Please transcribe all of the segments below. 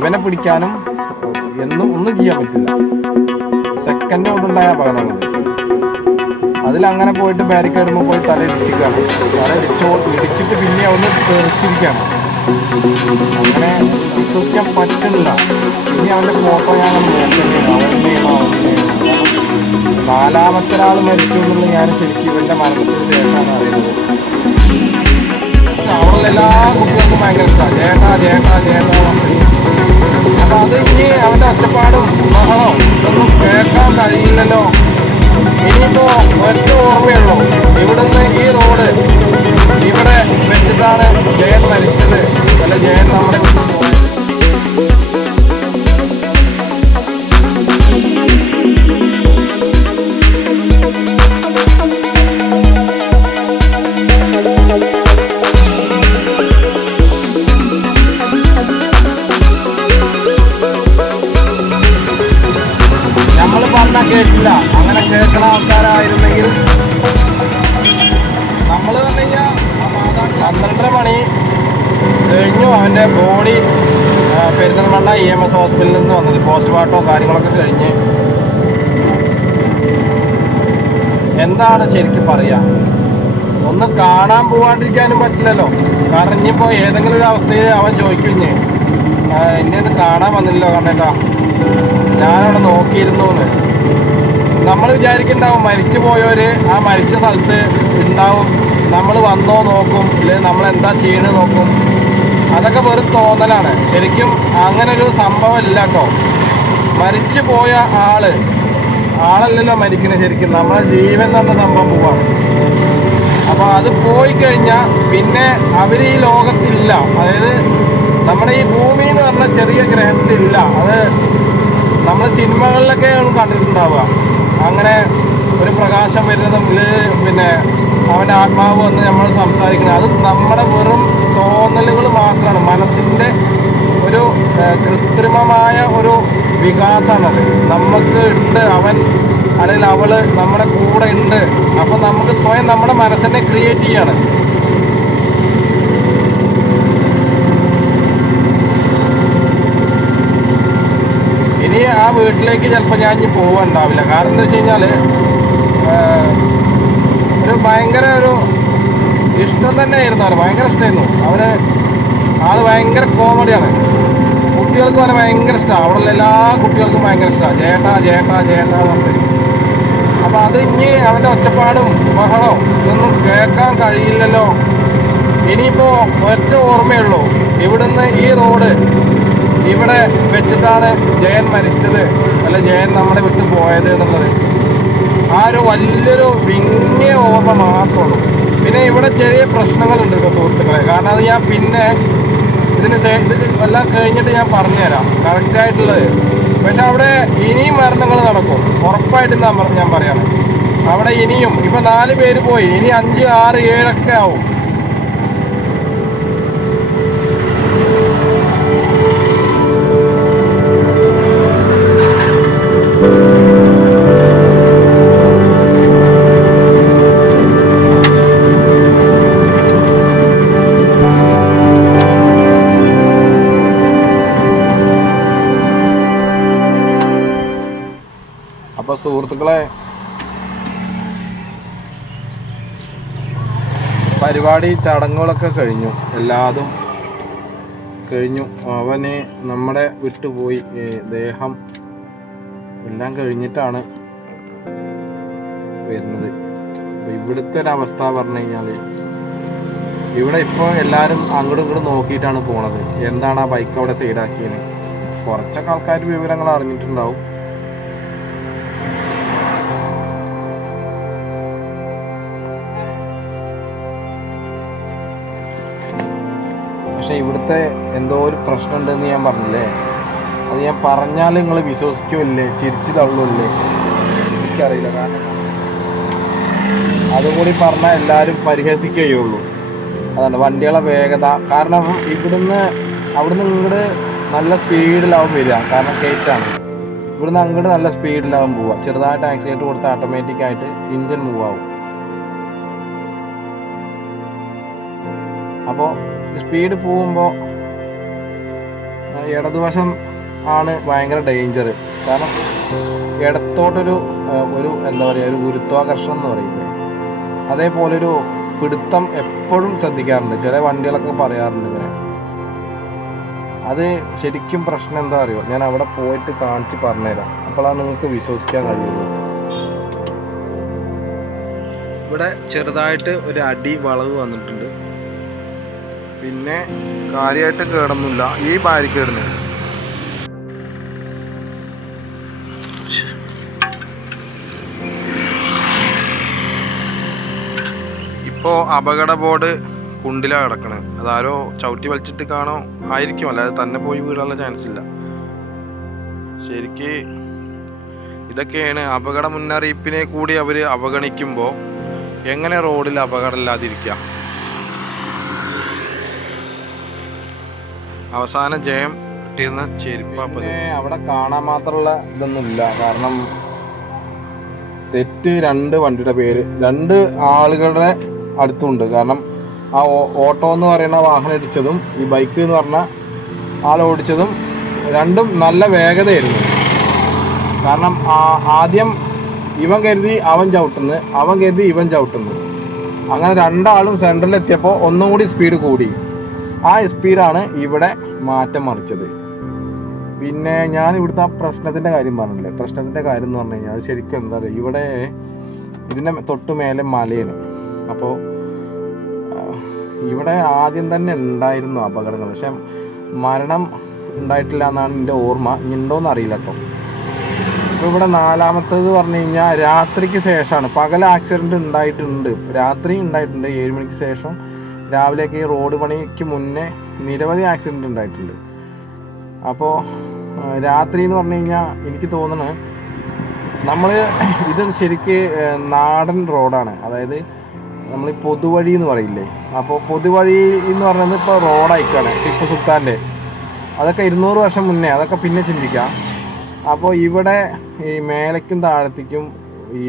ഇവനെ പിടിക്കാനും എന്നും ഒന്നും ചെയ്യാൻ പറ്റില്ല. സെക്കൻഡ് കൊണ്ടുണ്ടായ അപകടങ്ങൾ അതിലങ്ങനെ പോയിട്ട് ബാരിക്കേഡുമ്പോൾ പോയി തല ഇടിച്ചിരിക്കുകയാണ്. തല ഇടിച്ചോ ഇടിച്ചിട്ട് പിന്നെ ഒന്ന് തെറിച്ചിരിക്കുകയാണ്. അങ്ങനെ വിശ്വസിക്കാൻ പറ്റുന്നില്ല ഇനി അവന്റെ ഫോട്ടോ ഞാൻ. നാലാമത്തെ ഒരാൾ മരിച്ചു എന്നുള്ളത് ഞാൻ ശരിക്കും ഇവന്റെ മരണത്തിന് ശേഷമാണ് അറിയുന്നത്. അവിടെ എല്ലാ കുട്ടികൾക്കും ഭയങ്കര ഇഷ്ടമാണ് ചേട്ടാ ചേട്ടാ ചേട്ടാ അപ്പൊ അത് ഇനി അവന്റെ ഒച്ചപ്പാടും? ബഹളവും ഒന്നും കേൾക്കാൻ കഴിയില്ലല്ലോ. ഇനിയിപ്പോ ഒറ്റ ഓർമ്മയുള്ളൂ. ഇവിടുന്ന് ഈ റോഡ് ഇവിടെ വെച്ചിട്ടാണ് ജയൻ മരിച്ചത്. അല്ല ജയൻ നമ്മുടെ പെരിന്തൽമണ്ണ ഇ എം എസ് ഹോസ്പിറ്റലിൽ നിന്ന് വന്നത്. പോസ്റ്റ് പോസ്റ്റ്മോർട്ടമോ കാര്യങ്ങളൊക്കെ കഴിഞ്ഞ്. എന്താണ് ശരിക്കും പറയുക ഒന്ന് കാണാൻ പോവാണ്ടിരിക്കാനും പറ്റില്ലല്ലോ. കാരണം ഇനിയിപ്പോൾ ഏതെങ്കിലും ഒരു അവസ്ഥയിൽ അവൻ ചോദിക്കുന്നു എന്നെ ഒന്ന് കാണാൻ വന്നില്ലല്ലോ കണ്ടേട്ടാ. ഞാനവിടെ നോക്കിയിരുന്നു എന്ന് നമ്മൾ വിചാരിക്കുന്നുണ്ടാവും മരിച്ചു പോയവര് ആ മരിച്ച സ്ഥലത്ത് ഉണ്ടാവും. നമ്മൾ വന്നോ നോക്കും. അല്ലെങ്കിൽ നമ്മൾ എന്താ ചെയ്യണേ നോക്കും. അതൊക്കെ വെറും തോന്നലാണ്. ശരിക്കും അങ്ങനെ ഒരു സംഭവം ഇല്ല കേട്ടോ മരിച്ചു പോയ ആൾ ആളല്ലല്ലോ മരിക്കുന്നത് ശരിക്കും. നമ്മളെ ജീവൻ എന്ന സംഭവം പോവാണ്. അപ്പോൾ അത് പോയി കഴിഞ്ഞാൽ പിന്നെ അവർ ഈ ലോകത്തില്ല. അതായത് നമ്മുടെ ഈ ഭൂമി എന്ന് പറഞ്ഞ ചെറിയ ഗ്രഹത്തിലില്ല. അത് നമ്മൾ സിനിമകളിലൊക്കെ കണ്ടിട്ടുണ്ടാവുക. അങ്ങനെ ഒരു പ്രകാശം വരുന്നതും പിന്നെ അവന്റെ ആത്മാവ് വന്ന് നമ്മൾ സംസാരിക്കുന്നത് അത് നമ്മുടെ വെറും തോന്നലുകൾ മാത്രമാണ്. മനസ്സിന്റെ ഒരു കൃത്രിമമായ ഒരു വികാസമാണത്. നമുക്ക് ഉണ്ട് അവൻ അല്ലെങ്കിൽ അവൾ നമ്മുടെ കൂടെ ഉണ്ട്. അപ്പോൾ നമുക്ക് സ്വയം നമ്മുടെ മനസ്സിനെ ക്രിയേറ്റ് ചെയ്യാണ്. ഇനി ആ വീട്ടിലേക്ക് ചിലപ്പോൾ ഞാൻ ഇനി പോവുണ്ടാവില്ല കാരണം എന്താ വെച്ച് കഴിഞ്ഞാൽ ഒരു ഭയങ്കര ഒരു ഇഷ്ടം തന്നെയായിരുന്നു അവരെ. ഭയങ്കര ഇഷ്ടമായിരുന്നു അവരെ ആൾ ഭയങ്കര കോമഡിയാണ്. കുട്ടികൾക്ക് അവനെ ഭയങ്കര ഇഷ്ടമാണ് അവിടെയുള്ള എല്ലാ കുട്ടികൾക്കും ഭയങ്കര ഇഷ്ടമാണ് ചേട്ടാ ചേട്ടാ ചേട്ടാ എന്ന് പറഞ്ഞിട്ട്. അപ്പോൾ അത് ഇനി അവന്റെ ഒച്ചപ്പാടും ബഹളവും ഇതൊന്നും കേൾക്കാൻ കഴിയില്ലല്ലോ. ഇനിയിപ്പോൾ ഒറ്റ ഓർമ്മയുള്ളൂ. ഇവിടുന്ന് ഈ റോഡ് ഇവിടെ വെച്ചിട്ടാണ് ജയൻ മരിച്ചത്. അല്ല ജയൻ നമ്മളെ വിട്ടു പോയത് എന്നുള്ളത്. ആ ഒരു വലിയൊരു വിങ്ങിയ ഓർമ്മ മാത്രമുള്ളൂ പിന്നെ ഇവിടെ ചെറിയ പ്രശ്നങ്ങളുണ്ട് കേട്ടോ സുഹൃത്തുക്കളെ. കാരണം അത് ഞാൻ പിന്നെ ഇതിന് സൈഡിൽ എല്ലാം കഴിഞ്ഞിട്ട് ഞാൻ പറഞ്ഞുതരാം. കറക്റ്റായിട്ടുള്ളത് പക്ഷെ അവിടെ ഇനിയും മരണങ്ങൾ നടക്കും. ഉറപ്പായിട്ടും ഞാൻ പറയാണ്. അവിടെ ഇനിയും ഇപ്പം നാല് പേര് പോയി. ഇനി അഞ്ച് ആറ് ഏഴൊക്കെ ആവും. പരിപാടി ചടങ്ങുകളൊക്കെ കഴിഞ്ഞു. എല്ലാതും കഴിഞ്ഞു. അവനെ നമ്മുടെ വിട്ടുപോയി. ദേഹം എല്ലാം കഴിഞ്ഞിട്ടാണ് വരുന്നത്. അപ്പോൾ ഇവിടുത്തെ ഒരു അവസ്ഥ പറഞ്ഞു കഴിഞ്ഞാൽ ഇവിടെ ഇപ്പോൾ എല്ലാവരും അങ്ങോട്ടും ഇങ്ങോട്ടും നോക്കിയിട്ടാണ് പോണത്. എന്താണ് ആ ബൈക്ക് അവിടെ സൈഡാക്കിയത് കുറച്ചൊക്കെ ആൾക്കാർ വിവരങ്ങൾ അറിഞ്ഞിട്ടുണ്ടാവും. പക്ഷെ ഇവിടുത്തെ എന്തോ ഒരു പ്രശ്നം ഉണ്ടെന്ന് ഞാൻ പറഞ്ഞില്ലേ? അത് ഞാൻ പറഞ്ഞാൽ നിങ്ങൾ വിശ്വസിക്കുമല്ലേ ചിരിച്ചു തള്ളുമല്ലേ എനിക്കറിയില്ല കാരണം. അതും കൂടി പറഞ്ഞാൽ എല്ലാവരും പരിഹസിക്കുകയുള്ളൂ അതാണ് വണ്ടികളെ വേഗത. കാരണം ഇവിടുന്ന് അവിടുന്ന് ഇങ്ങോട്ട് നല്ല സ്പീഡിലാവും വരിക. കാരണം കേറ്റാണ് ഇവിടുന്ന് അങ്ങോട്ട് നല്ല സ്പീഡിലാവും പോവുക. ചെറുതായിട്ട് ആക്സിഡന്റ് കൊടുത്ത് ഓട്ടോമാറ്റിക്കായിട്ട് ഇഞ്ചിൻ മൂവ് ആവും. അപ്പോൾ സ്പീഡ് പോകുമ്പോൾ ഇടതുവശം ആണ് ഭയങ്കര ഡേഞ്ചർ കാരണം ഇടത്തോട്ടൊരു ഒരു എന്താ പറയുക ഒരു ഗുരുത്വാകർഷണം എന്ന് പറയുന്നത് അതേപോലെ ഒരു പിടുത്തം എപ്പോഴും ശ്രദ്ധിക്കാറുണ്ട്. ചില വണ്ടികളൊക്കെ പറയാറുണ്ട് ഇങ്ങനെ അത് ശരിക്കും പ്രശ്നം എന്താ അറിയോ? ഞാൻ അവിടെ പോയിട്ട് കാണിച്ച് പറഞ്ഞുതരാം. അപ്പോഴാണ് നിങ്ങൾക്ക് വിശ്വസിക്കാൻ കഴിയുള്ളൂ ഇവിടെ ചെറുതായിട്ട് ഒരു അടി വളവ് വന്നിട്ടുണ്ട്. പിന്നെ കാര്യമായിട്ട് കേടൊന്നുമില്ല. ഈ ബാരിക്കേഡിന് ഇപ്പോൾ അപകട ബോർഡ് കുണ്ടിലാ കിടക്കണേ. അതാരോ ചവിട്ടി വലിച്ചിട്ട് കാണോ ആയിരിക്കും. അല്ലാതെ തന്നെ പോയി വീടാനുള്ള ചാൻസ് ഇല്ല. ശരിക്ക് ഇതൊക്കെയാണ് അപകട മുന്നറിയിപ്പിനെ കൂടി അവർ അവഗണിക്കുമ്പോൾ എങ്ങനെ റോഡിൽ അപകടമില്ലാതിരിക്കുക അവസാന ജയം കിട്ടിയെന്ന് ചെരുപ്പാപ്പ അവിടെ കാണാൻ മാത്രമുള്ള ഇതൊന്നുമില്ല. കാരണം തെറ്റ് രണ്ട് വണ്ടിയുടെ പേര് രണ്ട് ആളുകളുടെ അടുത്തുണ്ട്. കാരണം ആ ഓട്ടോ എന്ന് പറയുന്ന വാഹനം ഇടിച്ചതും ഈ ബൈക്ക് എന്ന് പറഞ്ഞ ആൾ ഓടിച്ചതും രണ്ടും നല്ല വേഗതയായിരുന്നു. കാരണം ആദ്യം ഇവൻ കരുതി അവൻ ചവിട്ടുന്നു അവൻ കരുതി ഇവൻ ചവിട്ടുന്നു. അങ്ങനെ രണ്ടാളും സെന്ററിൽ എത്തിയപ്പോൾ ഒന്നും കൂടി സ്പീഡ് കൂടി. ആ സ്പീഡാണ് ഇവിടെ മാറ്റം മറിച്ചത്. പിന്നെ ഞാൻ ഇവിടുത്തെ ആ പ്രശ്നത്തിന്റെ കാര്യം പറഞ്ഞില്ലേ? പ്രശ്നത്തിന്റെ കാര്യം എന്ന് പറഞ്ഞു കഴിഞ്ഞാൽ ശരിക്കും എന്താ പറയുക ഇവിടെ ഇതിന്റെ തൊട്ട് മേലെ മലയാണ്. അപ്പോൾ ഇവിടെ ആദ്യം തന്നെ ഉണ്ടായിരുന്നു അപകടങ്ങൾ. പക്ഷെ മരണം ഉണ്ടായിട്ടില്ല എന്നാണ് എന്റെ ഓർമ്മ. ഉണ്ടോയെന്ന് അറിയില്ല കേട്ടോ. ഇപ്പോൾ ഇവിടെ നാലാമത്തേത് പറഞ്ഞു കഴിഞ്ഞാൽ രാത്രിക്ക് ശേഷമാണ്. പകൽ ആക്സിഡന്റ് ഉണ്ടായിട്ടുണ്ട്. രാത്രി ഉണ്ടായിട്ടുണ്ട്. ഏഴ് മണിക്ക് ശേഷം രാവിലേക്ക് ഈ റോഡ് പണിക്ക് മുന്നേ നിരവധി ആക്സിഡന്റ് ഉണ്ടായിട്ടുണ്ട്. അപ്പോൾ രാത്രി എന്ന് പറഞ്ഞു കഴിഞ്ഞാൽ എനിക്ക് തോന്നുന്നത് നമ്മൾ ഇത് ശരിക്ക് നാടൻ റോഡാണ്. അതായത് നമ്മൾ പൊതുവഴി എന്ന് പറയില്ലേ? അപ്പോൾ പൊതുവഴി എന്ന് പറയുന്നത് ഇപ്പോൾ റോഡായിക്കാണ് ടിപ്പു സുൽത്താന്റെ അതൊക്കെ ഇരുന്നൂറ് വർഷം മുന്നേ അതൊക്കെ പിന്നെ ചിന്തിക്കാം. അപ്പോൾ ഇവിടെ ഈ മേലയ്ക്കും താഴത്തേക്കും ഈ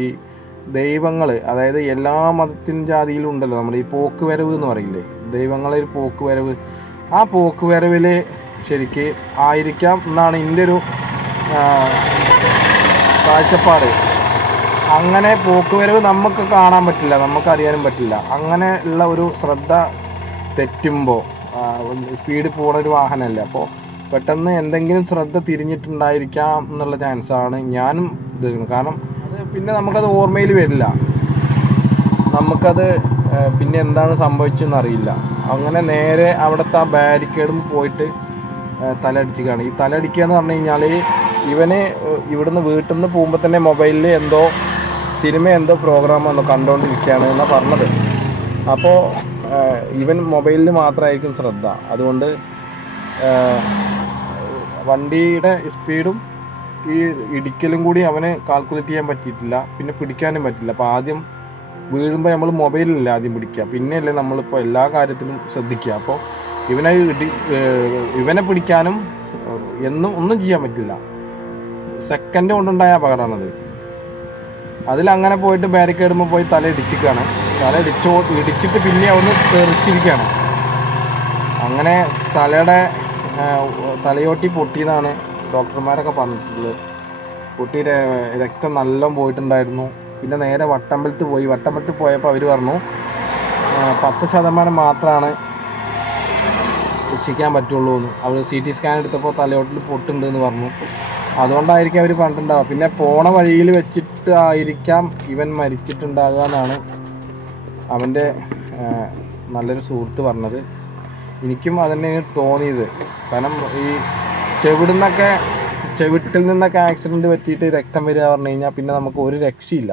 ദൈവങ്ങൾ അതായത് എല്ലാ മതത്തിനും ജാതിയിലും ഉണ്ടല്ലോ നമ്മുടെ ഈ പോക്ക് വരവ് എന്ന് പറയില്ലേ? ദൈവങ്ങളെ ഒരു പോക്ക് വരവ്. ആ പോക്ക് വരവിൽ ശരിക്ക് ആയിരിക്കാം എന്നാണ് എന്റെ ഒരു കാഴ്ചപ്പാട്. അങ്ങനെ പോക്കുവരവ് നമുക്ക് കാണാൻ പറ്റില്ല നമുക്ക് അറിയാനും പറ്റില്ല. അങ്ങനെ ഉള്ള ഒരു ശ്രദ്ധ തെറ്റുമ്പോൾ സ്പീഡ് പോണ ഒരു വാഹനമല്ല അപ്പോൾ പെട്ടെന്ന് എന്തെങ്കിലും ശ്രദ്ധ തിരിഞ്ഞിട്ടുണ്ടായിരിക്കാം എന്നുള്ള ചാൻസാണ് ഞാനും ഇത്. കാരണം പിന്നെ നമുക്കത് ഓർമ്മയിൽ വരില്ല. നമുക്കത് പിന്നെ എന്താണ് സംഭവിച്ചതെന്ന് അറിയില്ല. അങ്ങനെ നേരെ അവിടുത്തെ ആ ബാരിക്കേഡും പോയിട്ട് തലയടിച്ചിക്കാണ് ഈ തലയടിക്കുക എന്ന് പറഞ്ഞു കഴിഞ്ഞാൽ ഇവന് ഇവിടുന്ന് വീട്ടിൽ നിന്ന് പോകുമ്പോൾ തന്നെ മൊബൈലിൽ എന്തോ സിനിമ എന്തോ പ്രോഗ്രാം എന്തോ കണ്ടുകൊണ്ടിരിക്കുകയാണ് എന്നാണ് പറഞ്ഞത്. അപ്പോൾ ഇവൻ മൊബൈലിൽ മാത്രമായിരിക്കും ശ്രദ്ധ. അതുകൊണ്ട് വണ്ടിയുടെ സ്പീഡും ഈ ഇടിക്കലും കൂടി അവന് കാൽക്കുലേറ്റ് ചെയ്യാൻ പറ്റിയിട്ടില്ല പിന്നെ പിടിക്കാനും പറ്റില്ല അപ്പോൾ ആദ്യം വീഴുമ്പോൾ നമ്മൾ മൊബൈലിലല്ല ആദ്യം പിടിക്കുക. പിന്നെയല്ലേ നമ്മളിപ്പോൾ എല്ലാ കാര്യത്തിലും ശ്രദ്ധിക്കുക. അപ്പോൾ ഇവനെ ഇടി ഇവനെ പിടിക്കാനും എന്നും ഒന്നും ചെയ്യാൻ പറ്റില്ല. സെക്കൻഡ് കൊണ്ടുണ്ടായ അപകടമാണത്. അതിലങ്ങനെ പോയിട്ട് ബാരിക്കേടുമ്പോൾ പോയി തല ഇടിച്ചിരിക്കുകയാണ്. തല ഇടിച്ചോ ഇടിച്ചിട്ട് പിന്നെ അവിടുന്ന് തെറിച്ചിരിക്കുകയാണ്. അങ്ങനെ തലയുടെ തലയോട്ടി പൊട്ടിയതാണ്. ഡോക്ടർമാരൊക്കെ പറഞ്ഞിട്ടുള്ളത്. കുട്ടിയുടെ രക്തം നല്ല പോയിട്ടുണ്ടായിരുന്നു. പിന്നെ നേരെ വട്ടമ്പലത്ത് പോയി. വട്ടമ്പലത്ത് പോയപ്പോൾ അവർ പറഞ്ഞു പത്ത് ശതമാനം മാത്രമാണ് രക്ഷിക്കാൻ പറ്റുള്ളൂ എന്ന്. അവർ സി ടി സ്കാൻ എടുത്തപ്പോൾ തലയോട്ടിൽ പൊട്ടുണ്ട് എന്ന് പറഞ്ഞു. അതുകൊണ്ടായിരിക്കും അവർ പറഞ്ഞിട്ടുണ്ടാവുക. പിന്നെ പോണ വഴിയിൽ വെച്ചിട്ട് ആയിരിക്കാം ഇവൻ മരിച്ചിട്ടുണ്ടാകുക എന്നാണ് അവന്റെ നല്ലൊരു സുഹൃത്ത് പറഞ്ഞത്. എനിക്കും അതന്നെ തോന്നിയത്. കാരണം ഈ ചെവിടുന്നൊക്കെ ചെവിട്ടിൽ നിന്നൊക്കെ ആക്സിഡന്റ് പറ്റിയിട്ട് രക്തം വരിക പറഞ്ഞു കഴിഞ്ഞാൽ പിന്നെ നമുക്ക് ഒരു രക്ഷയില്ല.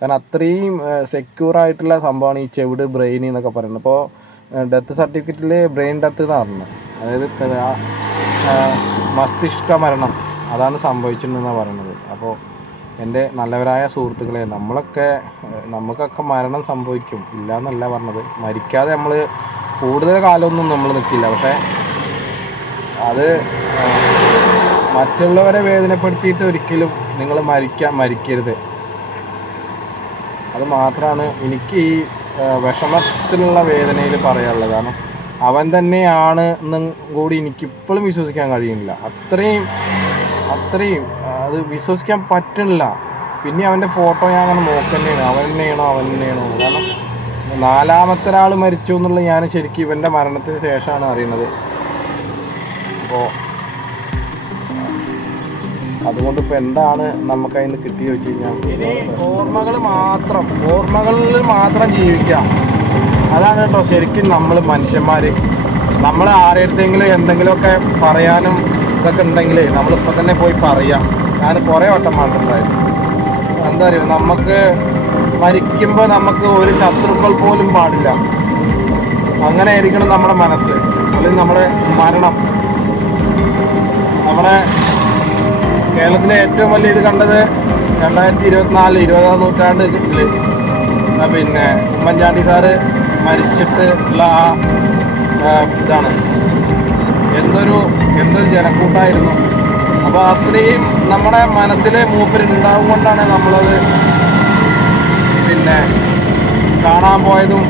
കാരണം അത്രയും സെക്യൂർ ആയിട്ടുള്ള സംഭവമാണ് ഈ ചെവിട് ബ്രെയിൻ എന്നൊക്കെ പറയുന്നത്. അപ്പോൾ ഡെത്ത് സർട്ടിഫിക്കറ്റിൽ ബ്രെയിൻ ഡെത്ത് എന്ന് പറഞ്ഞത്. അതായത് മസ്തിഷ്ക മരണം. അതാണ് സംഭവിച്ചിട്ടുണ്ടെന്നാണ് പറയുന്നത്. അപ്പോൾ എന്റെ നല്ലവരായ സുഹൃത്തുക്കളെ നമ്മളൊക്കെ നമുക്കൊക്കെ മരണം സംഭവിക്കും. ഇല്ല എന്നല്ല പറഞ്ഞത്. മരിക്കാതെ നമ്മൾ കൂടുതൽ കാലമൊന്നും നമ്മൾ നിൽക്കില്ല. പക്ഷേ അത് മറ്റുള്ളവരെ വേദനപ്പെടുത്തിയിട്ട് ഒരിക്കലും നിങ്ങൾ മരിക്കാൻ മരിക്കരുത്. അത് മാത്രമാണ് എനിക്ക് ഈ വിഷമത്തിലുള്ള വേദനയിൽ പറയാനുള്ളത്. കാരണം അവൻ തന്നെയാണ് എന്നും കൂടി എനിക്കിപ്പോഴും വിശ്വസിക്കാൻ കഴിയുന്നില്ല. അത്രയും അത്രയും അത് വിശ്വസിക്കാൻ പറ്റുന്നില്ല. പിന്നെ അവന്റെ ഫോട്ടോ ഞാൻ അങ്ങനെ നോക്കുന്നതാണ്. അവൻ തന്നെയാണോ അവൻ തന്നെയാണോ? കാരണം നാലാമത്തെ ഒരാൾ മരിച്ചു എന്നുള്ളത് ഞാൻ ശരിക്കും ഇവന്റെ മരണത്തിന് ശേഷമാണ് അറിയുന്നത്. അപ്പോൾ അതുകൊണ്ട് ഇപ്പോൾ എന്താണ് നമുക്ക് അതിന് കിട്ടിയെന്ന് വെച്ച് കഴിഞ്ഞാൽ ഓർമ്മകൾ മാത്രം ഓർമ്മകളിൽ മാത്രം ജീവിക്കാം. അതാണ് കേട്ടോ ശരിക്കും നമ്മൾ മനുഷ്യന്മാർ നമ്മൾ ആരെടുത്തെങ്കിലും എന്തെങ്കിലുമൊക്കെ പറയാനും ഇതൊക്കെ ഉണ്ടെങ്കിൽ നമ്മളിപ്പോൾ തന്നെ പോയി പറയാം. ഞാൻ കുറേ വട്ടം പറഞ്ഞിട്ടുണ്ടായിരുന്നു. എന്താ പറയുക നമുക്ക് മരിക്കുമ്പോൾ നമുക്ക് ഒരു ശത്രുക്കൾ പോലും പാടില്ല. അങ്ങനെ ആയിരിക്കണം നമ്മുടെ മനസ്സ്. അല്ലെങ്കിൽ നമ്മുടെ മരണം. നമ്മുടെ കേരളത്തിലെ ഏറ്റവും വലിയ ഇത് കണ്ടത് രണ്ടായിരത്തി ഇരുപത്തിനാല് ഇരുപതാം നൂറ്റാണ്ട് പിന്നെ ഉമ്മൻചാണ്ടി സാറ് മരിച്ചിട്ട് ഉള്ള ആ, ഇതാണ്. എന്തൊരു എന്തൊരു ജനക്കൂട്ടായിരുന്നു. അപ്പോൾ അത്രയും നമ്മുടെ മനസ്സിലെ മൂപ്പരുണ്ടാവും കൊണ്ടാണ് നമ്മളത് പിന്നെ കാണാൻ പോയതും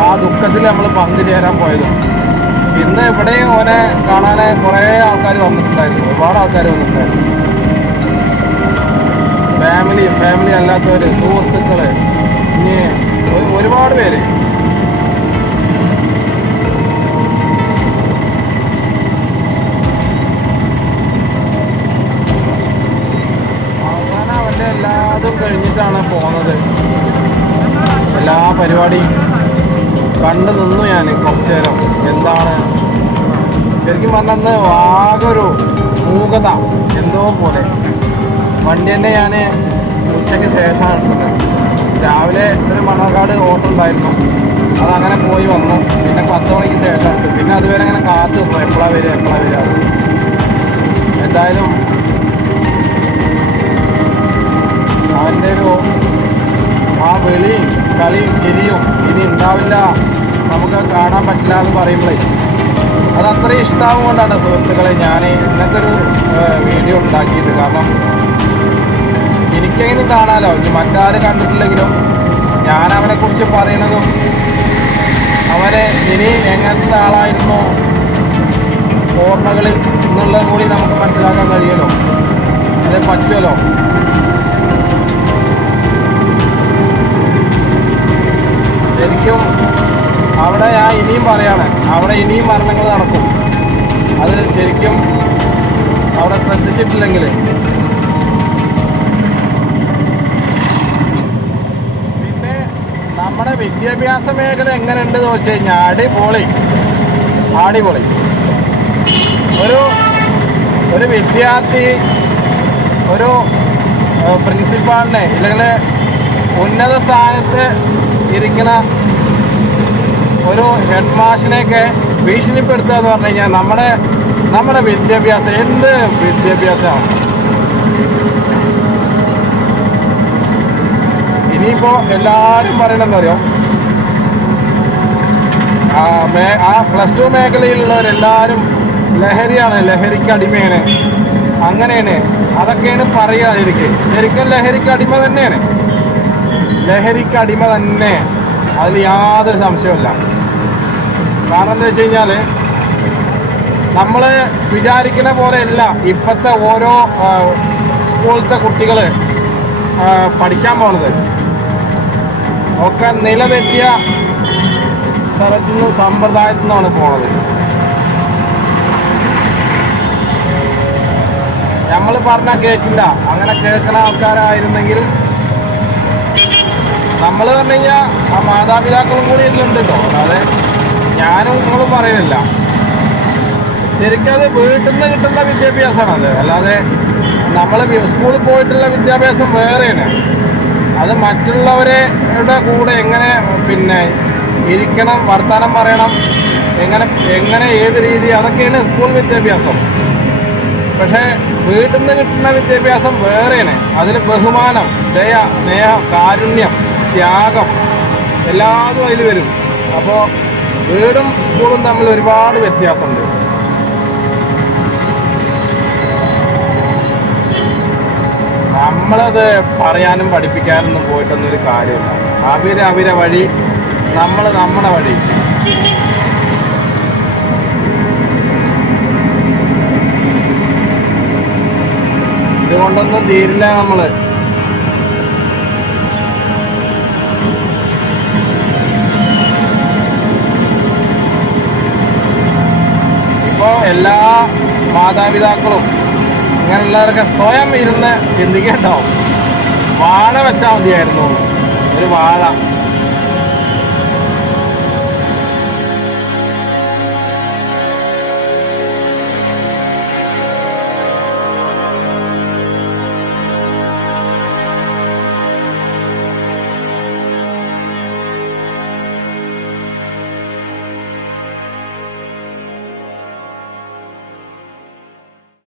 ആ ദുഃഖത്തിൽ നമ്മൾ പങ്കുചേരാൻ പോയതും. ഇന്ന് ഇവിടെയും ഓനെ കാണാൻ കുറേ ആൾക്കാർ വന്നിട്ടുണ്ടായിരുന്നു. ഒരുപാട് ആൾക്കാർ വന്നിട്ടുണ്ടായിരുന്നു. ഫാമിലി ഫാമിലി അല്ലാത്തവർ സുഹൃത്തുക്കൾ ഇനി ഒരു- ഒരുപാട് പേര്. അവസാനം അവന്റെ എല്ലാതും കഴിഞ്ഞിട്ടാണ് പോകുന്നത് എല്ലാ പരിപാടിയും കണ്ടു നിന്നു ഞാൻ കുറച്ചു നേരം എന്താണ്? ശരിക്കും പറഞ്ഞത് ആകൊരു മൂകത എന്തോ പോലെ. വണ്ടി തന്നെ ഞാൻ ഉച്ചയ്ക്ക് ശേഷമാണ് എടുത്തത്. രാവിലെ ഒരു മണക്കാട് ഓട്ടം ഉണ്ടായിരുന്നു. അതങ്ങനെ പോയി വന്നു. പിന്നെ പത്ത് മണിക്ക് ശേഷം പിന്നെ അതുവരെ അങ്ങനെ കാത്തു നിന്നു. എപ്പോഴാണ് വരിക എപ്പോഴാണ് വരിക എന്തായാലും അവന്റെ ഒരു ആ വെളിയും കളിയും ചിരിയും ഇനി ഉണ്ടാവില്ല. നമുക്ക് കാണാൻ പറ്റില്ല എന്ന് പറയുമ്പോഴേ. അത് അത്രയും ഇഷ്ടമാവും കൊണ്ടാണ് സുഹൃത്തുക്കളെ ഞാൻ ഇന്നത്തെ ഒരു വീഡിയോ ഉണ്ടാക്കിയത്. കാരണം എനിക്കതിന് കാണാലോ? ഇനി മറ്റാരും കണ്ടിട്ടില്ലെങ്കിലും ഞാൻ അവനെ കുറിച്ച് പറയണതും അവനെ ഇനി എങ്ങനത്തെ ആളായിരുന്നു ഓർമ്മകളിൽ എന്നുള്ളത് കൂടി നമുക്ക് മനസ്സിലാക്കാൻ കഴിയുമല്ലോ. അത് പറ്റുമല്ലോ? ശരിക്കും അവിടെ ഞാൻ ഇനിയും പറയാണ്. അവിടെ ഇനിയും മരണങ്ങൾ നടക്കും. അത് ശരിക്കും അവിടെ ശ്രദ്ധിച്ചിട്ടില്ലെങ്കിൽ. പിന്നെ നമ്മുടെ വിദ്യാഭ്യാസ മേഖല എങ്ങനെയുണ്ട് എന്ന് വെച്ച് കഴിഞ്ഞാൽ അടിപൊളി. അടിപൊളി. ഒരു ഒരു വിദ്യാർത്ഥി ഒരു പ്രിൻസിപ്പാളിനെ ഇല്ലെങ്കിൽ ഉന്നത സ്ഥാനത്ത് ഇരിക്കുന്ന ഒരു ഹെഡ് മാഷിനെയൊക്കെ ഭീഷണിപ്പെടുത്തുക എന്ന് പറഞ്ഞു കഴിഞ്ഞാൽ നമ്മുടെ നമ്മുടെ വിദ്യാഭ്യാസം എന്ത് വിദ്യാഭ്യാസമാണ്? ഇനിയിപ്പോൾ എല്ലാവരും പറയണമെന്ന് അറിയോ? ആ പ്ലസ് ടു മേഖലയിലുള്ളവരെല്ലാവരും ലഹരിയാണ് ലഹരിക്ക് അടിമയാണ്. അങ്ങനെയാണ്. അതൊക്കെയാണ് പറയാതിരിക്കേ ശരിക്കും ശരിക്കും ലഹരിക്ക് അടിമ തന്നെയാണ്. ലഹരിക്ക് അടിമ തന്നെ. അതിൽ യാതൊരു സംശയമില്ല കാരണം എന്താ വെച്ച് കഴിഞ്ഞാൽ നമ്മൾ വിചാരിക്കുന്ന പോലെയല്ല ഇപ്പോഴത്തെ ഓരോ സ്കൂളിലത്തെ കുട്ടികൾ പഠിക്കാൻ പോണത്. ഒക്കെ നിലതെറ്റിയ സ്ഥലത്തു നിന്ന് സമ്പ്രദായത്തിൽ നിന്നാണ് പോണത്. നമ്മൾ പറഞ്ഞാൽ കേൾക്കില്ല അങ്ങനെ കേൾക്കുന്ന ആൾക്കാരായിരുന്നെങ്കിൽ നമ്മൾ പറഞ്ഞു കഴിഞ്ഞാൽ ആ മാതാപിതാക്കളും കൂടി കേട്ടോ അല്ലാതെ ഞാനും നിങ്ങൾ പറയുന്നില്ല ശരിക്കും അത് വീട്ടിൽ നിന്ന് കിട്ടുന്ന വിദ്യാഭ്യാസമാണ് അത് അല്ലാതെ നമ്മൾ സ്കൂളിൽ പോയിട്ടുള്ള വിദ്യാഭ്യാസം വേറെയാണ്. അത് മറ്റുള്ളവരുടെ കൂടെ എങ്ങനെ പിന്നെ ഇരിക്കണം വർത്തമാനം പറയണം എങ്ങനെ എങ്ങനെ ഏത് രീതി അതൊക്കെയാണ് സ്കൂൾ വിദ്യാഭ്യാസം. പക്ഷേ വീട്ടിൽ നിന്ന് കിട്ടുന്ന വിദ്യാഭ്യാസം വേറെയാണ്. അതിൽ ബഹുമാനം ദയ സ്നേഹം കാരുണ്യം ത്യാഗം. എല്ലാതും അതിൽ വരും. അപ്പോൾ വീടും സ്കൂളും തമ്മിൽ ഒരുപാട് വ്യത്യാസമുണ്ട്. നമ്മളത് പറയാനും പഠിപ്പിക്കാനൊന്നും പോയിട്ടൊന്നും ഒരു കാര്യമില്ല. അവർ അവരെ വഴി നമ്മൾ നമ്മുടെ വഴി. ഇതുകൊണ്ടൊന്നും തീരില്ല നമ്മൾ. ഇപ്പോ എല്ലാ മാതാപിതാക്കളും അങ്ങനെയുള്ളവരൊക്കെ സ്വയം ഇരുന്ന് ചിന്തിക്കേണ്ടാവും. വാഴ വെച്ചാൽ മതിയായിരുന്നു. ഒരു വാഴ